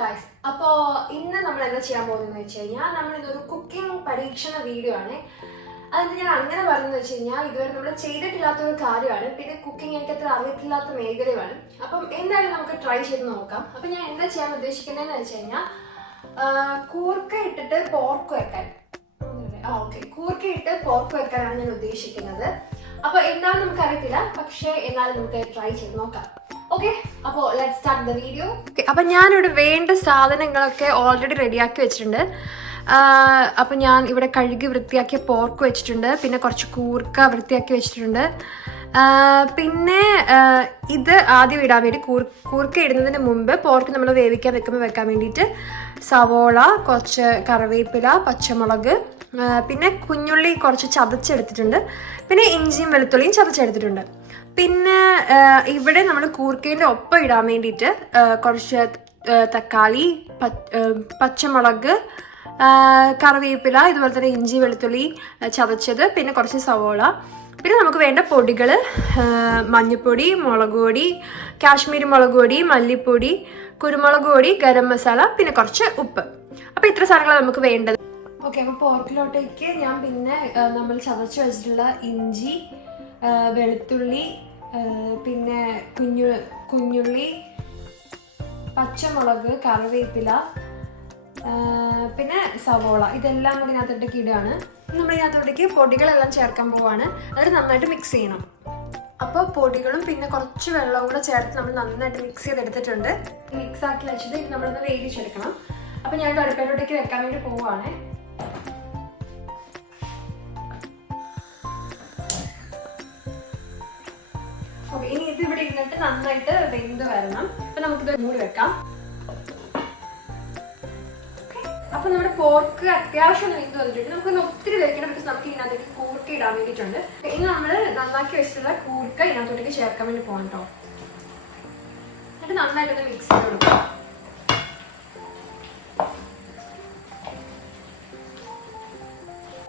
Guys അപ്പോ ഇന്ന് നമ്മൾ എന്താ ചെയ്യാൻ പോകുന്നതെന്ന് വെച്ച് കഴിഞ്ഞാൽ നമ്മൾ ഇന്നൊരു കുക്കിംഗ് പരീക്ഷണ വീഡിയോ ആണ്. അതെന്ത് ഞാൻ അങ്ങനെ പറഞ്ഞതെന്ന് വെച്ച് കഴിഞ്ഞാൽ ഇതുവരെ നമ്മൾ ചെയ്തിട്ടില്ലാത്ത ഒരു കാര്യമാണ്. പിന്നെ കുക്കിംഗ് എനിക്ക് അത്ര അറിയത്തില്ലാത്ത മേഖലയാണ് അപ്പം എന്തായാലും നമുക്ക് ട്രൈ ചെയ്ത് നോക്കാം. അപ്പം ഞാൻ എന്താ ചെയ്യാൻ ഉദ്ദേശിക്കുന്നതെന്ന് വെച്ച് കഴിഞ്ഞാൽ കൂർക്ക ഇട്ടിട്ട് പോർക്ക് വെക്കാൻ ആ ഓക്കെ കൂർക്ക ഇട്ട് പോർക്ക് വെക്കാനാണ് ഞാൻ ഉദ്ദേശിക്കുന്നത്. അപ്പൊ എന്താണെന്ന് നമുക്ക് അറിയത്തില്ല പക്ഷേ എന്നാലും നമുക്ക് ട്രൈ ചെയ്ത് നോക്കാം. ഓക്കെ അപ്പോൾ ലെറ്റ് സ്റ്റാർട്ട് വീഡിയോ ഞാനിവിടെ വേണ്ട സാധനങ്ങളൊക്കെ ഓൾറെഡി റെഡിയാക്കി വെച്ചിട്ടുണ്ട്. അപ്പം ഞാൻ ഇവിടെ കഴുകി വൃത്തിയാക്കിയ പോർക്ക് വെച്ചിട്ടുണ്ട്. പിന്നെ കുറച്ച് കൂർക്ക വൃത്തിയാക്കി വെച്ചിട്ടുണ്ട്. പിന്നെ ഇത് ആദ്യം ഇടാൻ വേണ്ടി കൂർ കൂർക്ക ഇടുന്നതിന് മുമ്പ് പോർക്ക് നമ്മൾ വേവിക്കാൻ വെക്കുമ്പോൾ വെക്കാൻ വേണ്ടിയിട്ട് സവോള കുറച്ച് കറിവേപ്പില പച്ചമുളക് പിന്നെ കുഞ്ഞുള്ളി കുറച്ച് ചതച്ചെടുത്തിട്ടുണ്ട്. പിന്നെ ഇഞ്ചിയും വെളുത്തുള്ളിയും ചതച്ചെടുത്തിട്ടുണ്ട്. പിന്നെ ഇവിടെ നമ്മൾ കൂർക്കേന്റെ ഒപ്പം ഇടാൻ വേണ്ടിയിട്ട് കുറച്ച് തക്കാളി പച്ചമുളക് കറിവേപ്പില ഇതുപോലെ തന്നെ ഇഞ്ചി വെളുത്തുള്ളി ചതച്ചത് പിന്നെ കുറച്ച് സവോള. പിന്നെ നമുക്ക് വേണ്ട പൊടികൾ മഞ്ഞൾപ്പൊടി മുളക് പൊടി കാശ്മീരി മുളക് പൊടി മല്ലിപ്പൊടി കുരുമുളക് പൊടി ഗരം മസാല പിന്നെ കുറച്ച് ഉപ്പ്. അപ്പോൾ ഇത്ര സാധനങ്ങളാണ് നമുക്ക് വേണ്ടത്. ഓക്കെ അപ്പോൾ പോർക്കിലോട്ടേക്ക് ഞാൻ പിന്നെ നമ്മൾ ചതച്ച് വെച്ചിട്ടുള്ള ഇഞ്ചി വെളുത്തുള്ളി പിന്നെ കുഞ്ഞു കുഞ്ഞുള്ളി പച്ചമുളക് കറിവേപ്പില പിന്നെ സവോള. ഇതെല്ലാം കൂടി ഇതിനകത്തോട്ടേക്ക് ഇടുകയാണ്. നമ്മൾ ഇതിനകത്തോട്ടേക്ക് പൊടികളെല്ലാം ചേർക്കാൻ പോവാണ്. അത് നന്നായിട്ട് മിക്സ് ചെയ്യണം. അപ്പോൾ പൊടികളും പിന്നെ കുറച്ച് വെള്ളവും കൂടെ ചേർത്ത് നമ്മൾ നന്നായിട്ട് മിക്സ് ചെയ്തെടുത്തിട്ടുണ്ട്. മിക്സ് ആക്കി വെച്ചത് നമ്മളൊന്ന് വേവിച്ചെടുക്കണം. അപ്പോൾ ഞാൻ അടുപ്പിലോട്ടേക്ക് വെക്കാൻ വേണ്ടി പോവുകയാണ് ഇനി ഇത് ഇവിടെ ഇരുന്നിട്ട് നന്നായിട്ട് വെന്ത് വരണം. അപ്പൊ നമുക്കിത് മൂടി വെക്കാം. അപ്പൊ നമ്മുടെ പോർക്ക് അത്യാവശ്യം വെന്ത് വന്നിട്ടുണ്ട്. നമുക്കൊന്ന് ഒത്തിരി വെക്കണം ബിക്കോസ് നമുക്ക് ഇതിനകത്തേക്ക് കൂർക്ക ഇടാൻ വേണ്ടിയിട്ടുണ്ട്. ഇനി നമ്മൾ നന്നാക്കി വെച്ചിട്ടുള്ള കൂർക്ക ഇതിനകത്തോട്ടേക്ക് ചേർക്കാൻ വേണ്ടി പോകാം കേട്ടോ എന്നിട്ട് നന്നായിട്ടൊന്ന് മിക്സ് ചെയ്ത് കൊടുക്കാം.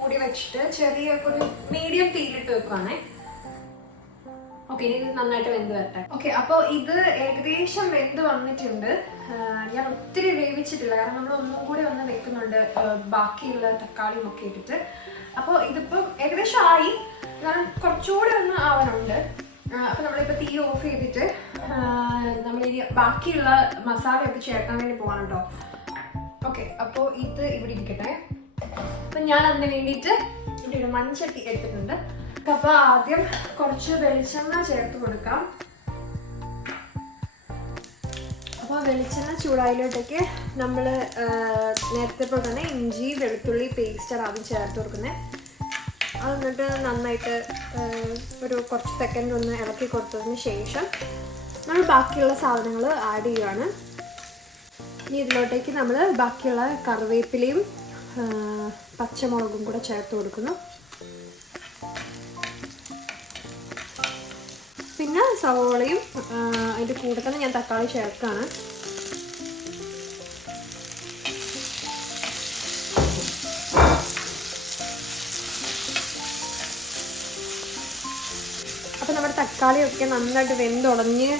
മൂടി വെച്ചിട്ട് ചെറിയ ഒരു മീഡിയം തീയിലിട്ട് വെക്കുവാണേ. ഇനി ഇത് നന്നായിട്ട് വെന്ത് വരട്ടെ. ഓക്കെ അപ്പോൾ ഇത് ഏകദേശം വെന്ത് വന്നിട്ടുണ്ട്. ഞാൻ ഒത്തിരി വേവിച്ചിട്ടില്ല കാരണം നമ്മൾ ഒന്നും കൂടി ഒന്ന് വെക്കുന്നുണ്ട് ബാക്കിയുള്ള തക്കാളിയും ഒക്കെ ഇട്ടിട്ട്. അപ്പോൾ ഇതിപ്പോൾ ഏകദേശം ആയി. കാരണം കുറച്ചുകൂടി ഒന്ന് ആവാനുണ്ട്. അപ്പോൾ നമ്മളിപ്പോൾ തീ ഓഫ് ചെയ്തിട്ട് നമ്മൾ ഈ ബാക്കിയുള്ള മസാലയൊക്കെ ചേർക്കാൻ വേണ്ടി പോകണം കേട്ടോ ഓക്കെ അപ്പോൾ ഇത് ഇവിടെ ഇരിക്കട്ടെ. അപ്പം ഞാൻ അതിന് വേണ്ടിയിട്ട് ഇവിടെ ഒരു മൺചട്ടി എടുത്തിട്ടുണ്ട്. അപ്പൊ ആദ്യം കുറച്ച് വെളിച്ചെണ്ണ ചേർത്ത് കൊടുക്കാം. അപ്പോൾ വെളിച്ചെണ്ണ ചൂടായിലോട്ടേക്ക് നമ്മൾ നേരത്തെ പോലെ തന്നെ ഇഞ്ചി വെളുത്തുള്ളി പേസ്റ്റ് ആദ്യം ചേർത്ത് കൊടുക്കുന്നത് അത് എന്നിട്ട് നന്നായിട്ട് ഒരു കുറച്ച് സെക്കൻഡ് ഒന്ന് ഇളക്കി കൊടുത്തതിന് ശേഷം നമ്മൾ ബാക്കിയുള്ള സാധനങ്ങൾ ആഡ് ചെയ്യുകയാണ് ഇനി ഇതിലോട്ടേക്ക് നമ്മൾ ബാക്കിയുള്ള കറിവേപ്പിലയും പച്ചമുളകും കൂടെ ചേർത്ത് കൊടുക്കുന്നു. സവോളയും അതിന്റെ കൂടെ തന്നെ ഞാൻ തക്കാളി ചേർക്കാണ്. അപ്പോൾ നമ്മുടെ തക്കാളിയൊക്കെ നന്നായിട്ട് വെന്തുടഞ്ഞ്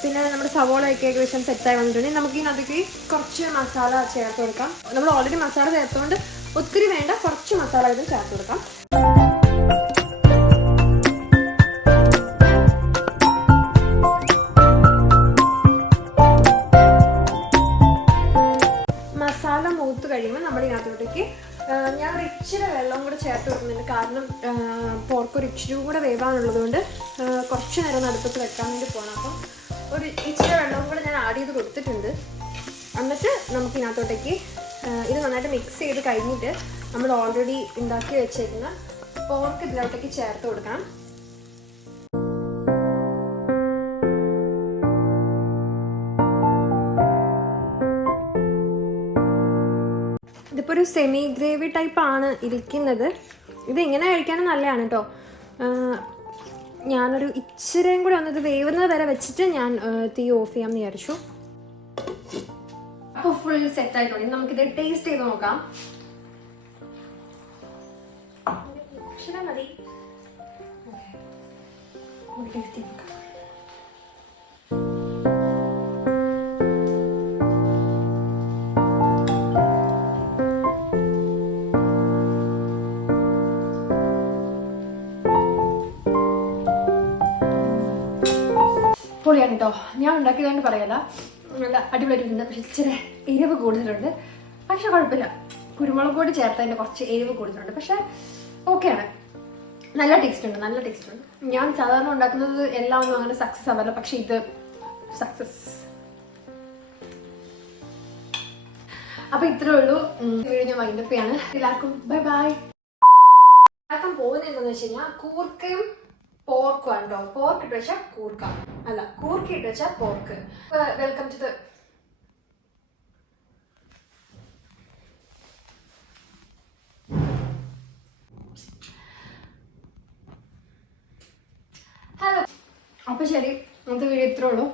പിന്നെ നമ്മുടെ സവോളയൊക്കെ ഏകദേശം സെറ്റായി വന്നിട്ടുണ്ടെങ്കിൽ നമുക്ക് ഇതിനകത്തേക്ക് കുറച്ച് മസാല ചേർത്ത് കൊടുക്കാം. നമ്മൾ ഓൾറെഡി മസാല ചേർത്തുകൊണ്ട് ഒത്തിരി വേണ്ട കുറച്ച് മസാല ഇത് ചേർത്ത് കൊടുക്കാം. നമ്മൾ ഇതിനകത്തോട്ടേക്ക് ഞാൻ ഇച്ചിരി വെള്ളം കൂടെ ചേർത്ത് കൊടുക്കുന്നുണ്ട്. കാരണം പോർക്ക് ഒരു ഇച്ചിരി കൂടെ വേവാനുള്ളത് കൊണ്ട് കുറച്ച് നേരം അടുപ്പത്ത് വെക്കാൻ വേണ്ടി പോകണം അപ്പം ഒരു ഇച്ചിരി വെള്ളം കൂടെ ഞാൻ ആഡ് ചെയ്ത് കൊടുത്തിട്ടുണ്ട്. എന്നിട്ട് നമുക്ക് ഇതിനകത്തോട്ടേക്ക് ഇത് നന്നായിട്ട് മിക്സ് ചെയ്ത് കഴിഞ്ഞിട്ട് നമ്മൾ ഓൾറെഡി ഉണ്ടാക്കി വെച്ചേക്കുന്ന പോർക്ക് ഇതിനകത്തേക്ക് ചേർത്ത് കൊടുക്കണം. ഇതിപ്പോൾ ഒരു സെമി ഗ്രേവി ടൈപ്പ് ആണ് ഇരിക്കുന്നത്. ഇത് ഇങ്ങനെ കഴിക്കാനും നല്ലതാണ് കേട്ടോ ഞാനൊരു ഇച്ചിരിയും കൂടെ ഒന്നത് വേവുന്നത് വരെ വെച്ചിട്ട് ഞാൻ തീ ഓഫ് ചെയ്യാമെന്ന് വിചാരിച്ചു. അപ്പോൾ ഫുൾ സെറ്റ് ആയിട്ടുണ്ട്. നമുക്കിത് ടേസ്റ്റ് ചെയ്ത് നോക്കാം. മതി. പൊളിയാണ് കേട്ടോ ഞാൻ ഉണ്ടാക്കിയതുകൊണ്ട് പറയല്ല. നല്ല അടിപൊളിയായിട്ടുണ്ട് പക്ഷെ ഇച്ചിരി എരിവ് കൂടുതലുണ്ട്. പക്ഷെ കുഴപ്പമില്ല. കുരുമുളക് പൊടി ചേർത്തതിന്റെ കുറച്ച് എരിവ് കൂടുതലുണ്ട്. പക്ഷെ ഓക്കെയാണ്. നല്ല ടേസ്റ്റ് ഉണ്ട് നല്ല ടേസ്റ്റ് ഉണ്ട് ഞാൻ സാധാരണ ഉണ്ടാക്കുന്നത് എല്ലാം ഒന്നും അങ്ങനെ സക്സസ് ആവില്ല പക്ഷെ ഇത് സക്സസ് അപ്പൊ ഇത്രേ ഉള്ളൂ. വീഡിയോ ഞാൻ എല്ലാവർക്കും ബൈ ബൈ ഉണ്ടാക്കാൻ പോകുന്നത് എന്താണെന്ന് വെച്ച് കഴിഞ്ഞാൽ കൂർക്കയും പോർക്കും ആണ് കേട്ടോ പോർക്ക് ഇട്ട് വെച്ചാൽ കൂർക്ക. അല്ല കൂർക്ക ഇട്ട് വെച്ചാൽ pork welcome to the hello അപ്പൊ ശരി വീഡിയോ ഇത്രേ ഉള്ളൂ.